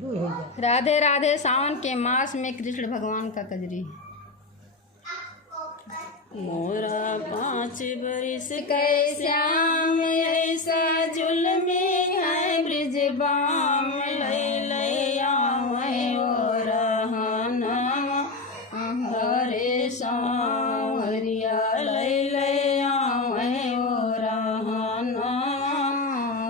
दूर हो जाए। राधे राधे। सावन के मास में कृष्ण भगवान का कजरी। मोरा 5 बरिस कै श्याम ऐसा जुल्मी है ब्रिज बाम लय लय आवे ओ रहनवा हरे सांवरिया लय लय आवे ओ रहनवा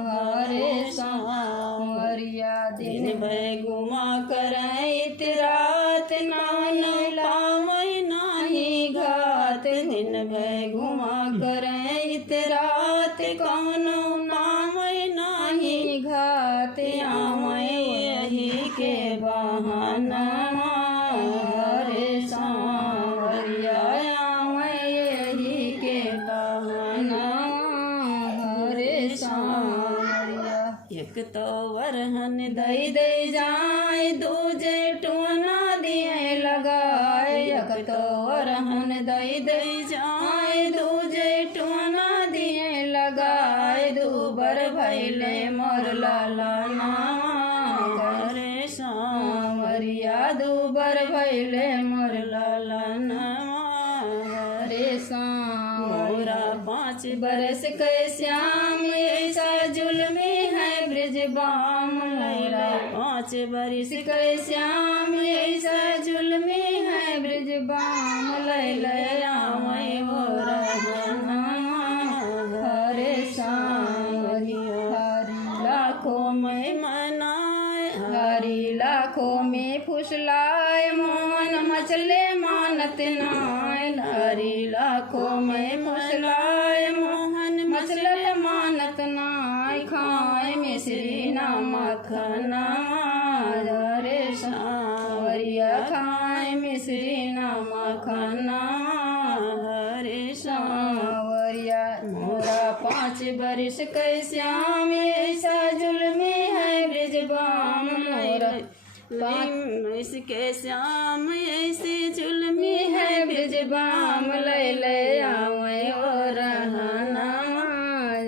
हरे सांवरिया। दिन भर घुमा करैत रात नाहि लावै नाही घात। दिन भर घुमा करैत रात कौनो नावै नाही घात। आवे यही के बहाना हरे सांवरिया आवे यही के बहाना हरे सांवरिया। एक तो वरहन दई दई जाए दूजे टोना दिए लगाए। एक तो वरहन दई दई जाए दूजे टोना दिए लगाए। दूबर भैले मोर लाला नावा करे सांवरिया। दूबर भैले मोर लाला नावा हरे सांवरिया। 5 बरस कै श्याम ऐसा जुल्मी है ब्रिज बाम लैला। 5 बरिस कै श्याम ऐसा जुल्मी है ब्रिज बाम लैला। आवे ओ रहनवा हरे सांवरिया। हरि लाखों में मनाए हरि लाखों में फुसलाए। मोहन मचले मानत नाय। हरि लाखों में फुसलाए मोहन मचले मानत नाय। खाए मिश्री ना मखना हरे सांवरिया। खाए मिश्री ना मखना हरे सांवरिया। मोरा 5 बरिस कै श्याम ऐसा जुल्मी है ब्रिज बाम मोरा। 5 बरिस कै श्याम ऐसे जुल्मी है ब्रिज बाम लय लय आवे ओ रहनवा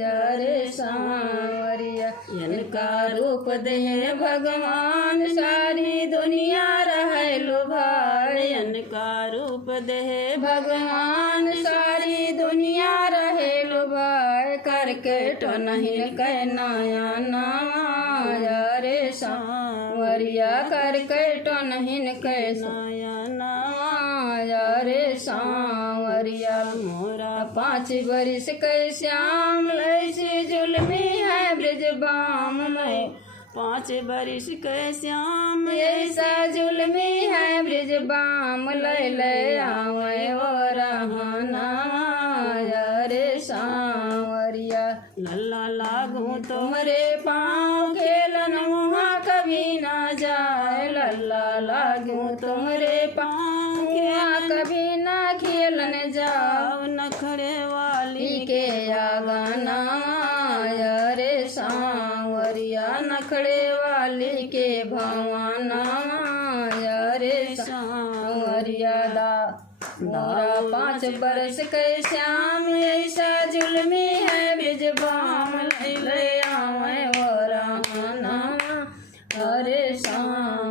हरे सांवरिया। इनका रूप दे भगवान सारी दुनिया रहे लुभाए। इनका रूप दे भगवान सारी दुनिया रहे लुभाए। करके तो नहीं कह नया नावा हरे सांवरिया। करके तो नहीं कह नया नावा हरे सांवरिया। मोरा 5 बरिस कै श्याम ऐसी जुल्मी है ब्रिज बाम लय। 5 बरिस कै श्याम ऐसा जुल्मी है ब्रिज बाम लय लय आवे ओ रहनवा हरे सांवरिया। लल्ला लागू तुमरे पाँव खेलन वहाँ कभी ना जाए। लल्ला लागू तुमरे पाँव वहाँ कभी ना खेलन जाओ। नखरे वाली के आगाना हरे सांवरिया। नखरे वाली के भवाना हरे सांवरिया। मोरा 5 बरस कै श्याम ऐसा जुल्मी है ब्रिज बाम लय लय आवे ओ रहनवा हरे सांवरिया।